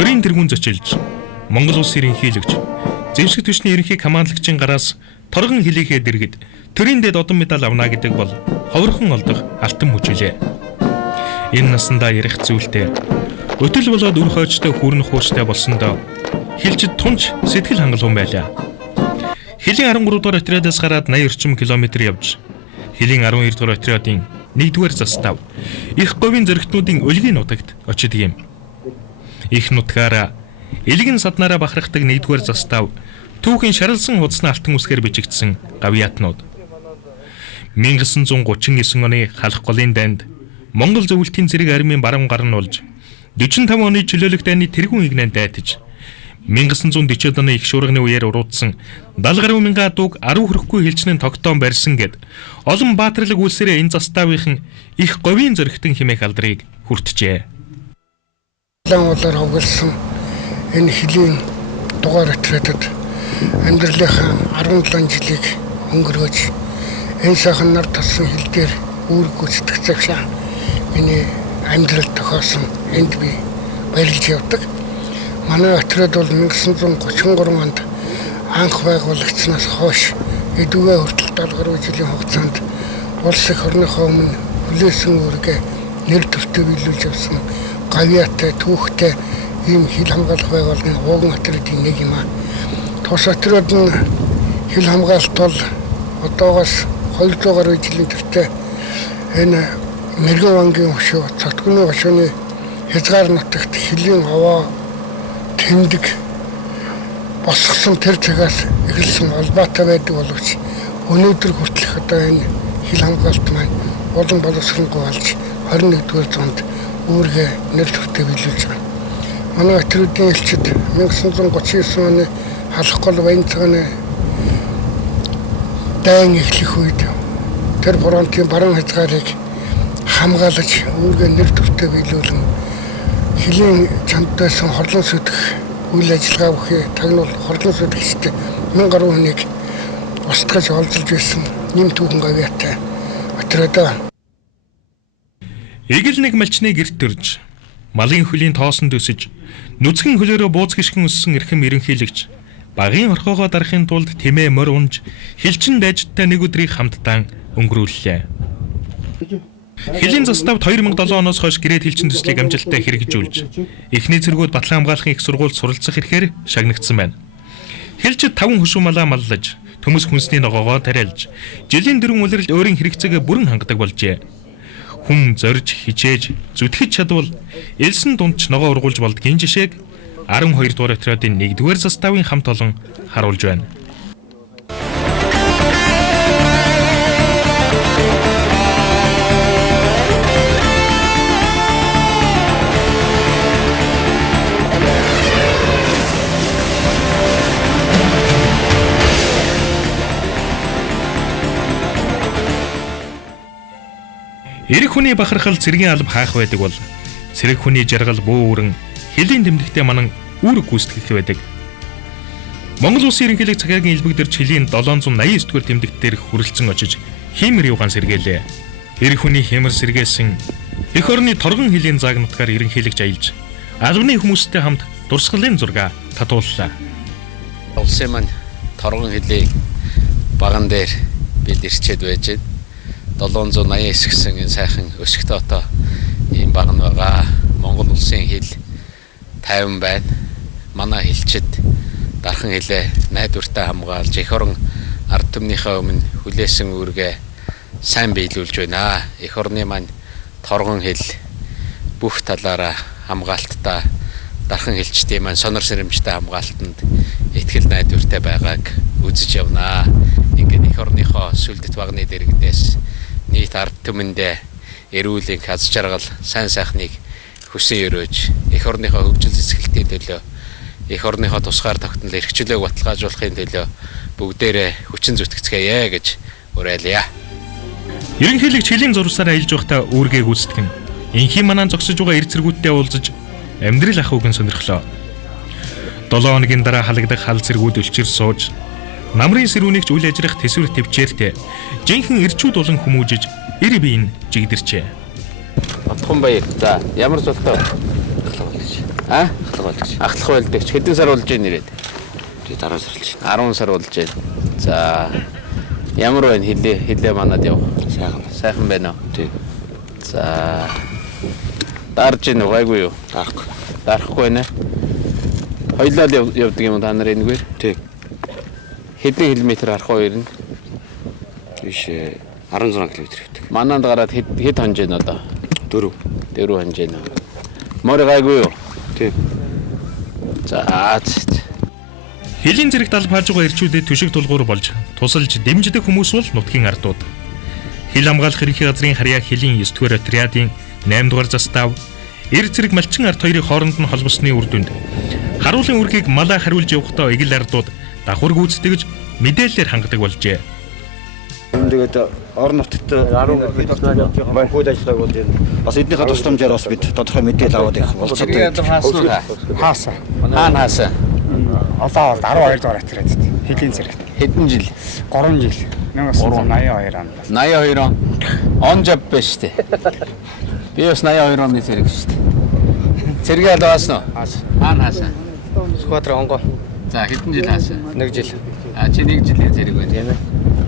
төрийн тэргүүн зочилж, Монгол улсын ерөнхийлөгч, Зэвсэг түвшний ерөнхий командлагчийн гараас торгон хилээхээ дэргэд төрийн дэд одон медаль авна гэдэг бол ховорхон олдох алтан мөчөлөө. Энэ насандаа ярих зүйлтэй өтөл болоод үр хойчтой хүрнэ хуучтай болсондоо хилчид тунч сэтгэл хангалуун байлаа. Хилийн 13 дугаар отрядаас гараад 80 орчим километр явж, Хилийн 12 дугаар отрядын 1-р застав их говийн зөрөгтнүүдийн өлгийн нутагт очидаг юм. Их нутгаараа элгэн саднараа бахархдаг 1-р застав түүхийн шаралсан худасны алтан үсгээр бичигдсэн гавьяатнууд. 1939 оны халах голын дайнд Монгол зөвлөлтийн зэрэг армийн баруун гар нь болж 45 оны чөлөөлөх дайны тэргүүн игнэнд дайтаж 1940 оны их шуурганы үеэр уруудсан 70 гаруй мянган дууг 10 хүрэхгүй хилчнэн тогтоон барьсан гэд олон баатарлаг үлсэрээ энэ заставынхан их говийн зөрөгтөн хэмээх алдрыг хүртжээ. Улаан хавгалсан энэ хилийн дугаар отрядад амьдралынхаа 17 жилийг өнгөрөөж энэ сайхан нар тасан хил дээр үүрэг гүйцэтгэх цагшаа миний амьдрал тохиосон энд би баярлж явдаг. Манай отряд бол 1933 онд анх байгуулагчнаас хойш эдүгээ хүртэл 70 гаруй жилийн хугацаанд улс их орныхоо өмнө хүлээсэн үүргээ нэр төртөө биелүүлж явсан гавьяатай түүхтэй ийм хил хамгаалах байгууллагын ууган отрядын нэг юм аа. Тус отряд нь хил хамгаалалт бол одоогоос 200 гаруй жилийн тэртээ энэ Мэргэн вангийн хөшөө, Цотгоны хөшөөний хязгаар нутагт хилийн аваа тэмдэг босгосон тэр цагаас эхэлсэн холбоотой байдаг боловч өнөөдөр хүртэлх одоо энэ хил хамгаалалт маань улам боловсронгуй болж 21-р зуунд үүргээ нэр төртөө биелүүлж байгаа. Манай отрядын элчид 1939 оны халах гол баян цагааны дайн эхлэх үед тэр фронтын баруун хязгаарыг хамгаалж үүргээ нэр төртөө биелүүлэн хилийн чамд байсан хорлон сүдэх үйл ажиллагаа бүхий тагнуул хорлон сүдэгчтэй 1000 гаруй хүнийг устгаж олзолж байсан нэм түүхэн гавьяатай отрядаа. Эгэл нэг малчны гэрт төрж, малын хөлийн тоосон дөсөж, нүцгэн хөлөөрөө бууз гიშгэн өссөн эрхэм ерөнхийлөгч багийн орхоогоо дарахын тулд тэмээ морь унж, хилчин дайждтай нэг өдрийг хамтдаа өнгөрүүллээ. Хилийн заставд 2007 оноос хойш гэрээд хилчин төслийг амжилттай хэрэгжүүлж, эхний цэргүүд Батлан хамгаалахын их сургуульд суралцах ихээр шагнагдсан байна. Хилчид 5 хөшүү малаа маллаж, төмөс хүнсний ногоогоо тариалж, жилийн дөрвөн улиралд өөрийн хэрэгцээгээ бүрэн хангадаг болжээ. Хүн зорж, хичээж, зүтгэж чадвал элсэн дундч ногоо ургуулж болдгийн жишээг 12 дугаар отрядын 1-р заставын хамт олон харуулж байна. Эрэг хүний бахархал цэргийн алба хаах байдаг бол цэрэг хүний жаргал буу өрн хилийн тэмдэгтээ манан үүрэг гүйцэтгэх байдаг. Монгол улсын ерөнхийлөг цагаагийн элбэгдэрч хилийн 789-р тэмдэгт дээр хүрэлцэн очиж хиймэр юугаан сэргээлээ. Эрэг хүний хиймэр сэргээсэн эх орны торгон хилийн зааг нутгаар ерөнхийлөгч аялж албаны хүмүүстэй хамт дурсгалын зураг татууллаа. Улсын маань торгон хилийн баган дээр бид ирчээд байж 789 гэсэн энэ сайхан өсгөт одоо ийм баг нь байгаа. Монгол улсын хил 50 байна. Манай хилчид дархан хилээ найдвартай хамгаалж эх орон ард түмнийхээ өмнө хүлээсэн үүргээ сайн биелүүлж байна. Эх орны маань торгон хил бүх талаараа хамгаалттай дархан хилчдийн маань сонор сэрэмжтэй хамгаалтанд итгэл найдвартай байгааг үзэж явнаа. Ингээд эх орныхоо сүлдэт багны дэргэдээс нийт ард түмэндээ эрүүлийн аз жаргал, сайн сайхныг хүсэн өрөөж, эх орныхоо хөгжил зэсгэлтийн төлөө, эх орныхоо тусгаар тогтнол эрхчлөөг баталгаажуулахын төлөө бүгдээрээ хүчин зүтгэцгээе гэж уриалъя. Ерөнхийлөгч хилийн зурвасаар аялж байхдаа үүргээ гүйцэтгэн, инхийн манаа зогсож байгаа эр цэргүүдтэй уулзаж амьдрал ах үгэн сонирхлоо. 7 хоногийн дараа халагдах хал цэргүүд өлчир сууж, намрын сэрүүнийгч үйл ажиллах төсвөр төвчээртэй жинхэнэ эрчүүд болон хүмүүжиж эр биеийн жигдэрчээ. Отхон баяр. За ямар зултай Ахлах байлгч. Ахлах байлгч. Хэдэн сар болж байна нэрээд? Тэгээ дараа сар болж 10 сар болж байна. За ямар байна хилээ манад яв. сайхан. Сайхан байна уу? Тий. За дарж ийн гайгүй юу? Дарахгүй. Дарахгүй байна. Хоёлоо явдаг юм та нар энэгүй. Тий. Хэдэн километр харах вэ ер нь? Биш 16 км хэвдэг. Мананд гараад хэд хонж байна одоо? 4 хонж байна. Морь гайгүй юу? Тий. За Хилийн зэрэг далб хааж байгаа ирчүүдэд түшиг тулгуур болж тусалж дэмждэг хүмүүс бол нутгийн ардууд. Хил хамгаалах ерөнхий газрын харьяа хилийн 9 дугаар отрядын 8 дугаар застав эр зэрэг малчин ард хоёрын хооронд нь холбосны үр дүнд харуулын үргийг малаа хариулж явахдаа эгэл ардууд давхар гүйцэтгэж мэдээлэлээр хангадаг болжээ. Тэгээд орон нутгад 10 банкуд ажилладаг бол бас эднийхээ тусламжаар бас бид тодорхой мэдээлэл аваад явах болчихсон. Хаасан. хаанаас Одоо бол 12 дугаар отряд хэлийн зэрэг. хэдэн жил? 3 жил. 1982 онд. 82 он. Он жоб байна шүү дээ. Би бас 82 оны зэрэг шүү дээ. Цэргээ лоосно. Хаанаас? Сквадра онгоо. За хэдэн жил хаасан? 1 жил. Чи 1 жилийн зэрэг байна тийм ээ.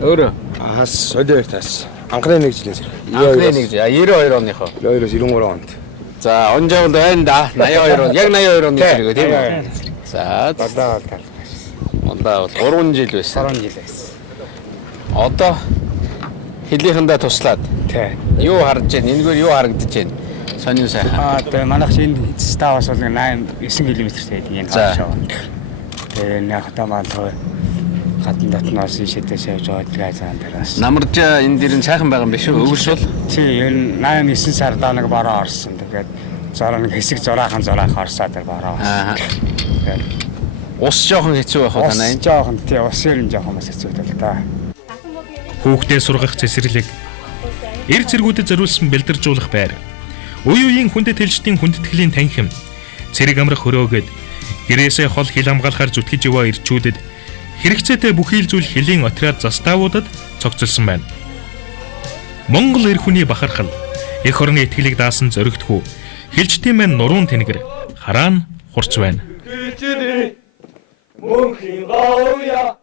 Өөрөө Хас солиор тас. Анхны 1 жилийн зэрэг. анхны 1 жил. 92 оныхоо. 92-93 онд. За он жавд байна да. 82 он. Яг 82 оны зэрэг тийм үү? За одоо бол 3 жил байсан. 3 жил байсан. Одоо хилийнхэндээ туслаад Тий. юу харж байна? Энэгээр юу харагдаж байна? Сонин сайхан. Тэгээ манайх энэ ставас бол 8 9 км-тэй байдаг энэ хаашаа. Тэгээ нэг хатамаалгүй хатан дотноос ишээдээс явж байгаа тэгээ цаан дээрээс. Намарж энэ дэр нь сайхан байгаа юм биш үү? Өвс бол Тий, энэ 8 9 сард нэг бороо орсон. Тэгээд нэг хэсэг зураахан орсоо тэр бороо. Аа. Тэгээд ус жоохон хэцүү байх уу танаа энэ? жоохон тий ус ер нь жоохон бас хэцүү л да. Хүүхдээ сургах цэцэрлэг эр зэргүүдэд зориулсан бэлдэржуулах байр. Үе үеийн хүндэт хэлжтийн хүндэтгэлийн танхим цэрэг амрах хөрөөгөөд гэрээсээ хол хил хамгаалахаар зүтгэж яваа ирчүүдэд хэрэгцээтэй бүхий л зүйл хилийн отряд заставуудад цогцолсон байна. Монгол эр хүний бахархал эх орны итгэлийг даасан зоригтгүй хэлжтийн мань нуруун тэнгэр хараа нь хурц байна. Мөнхийн гавья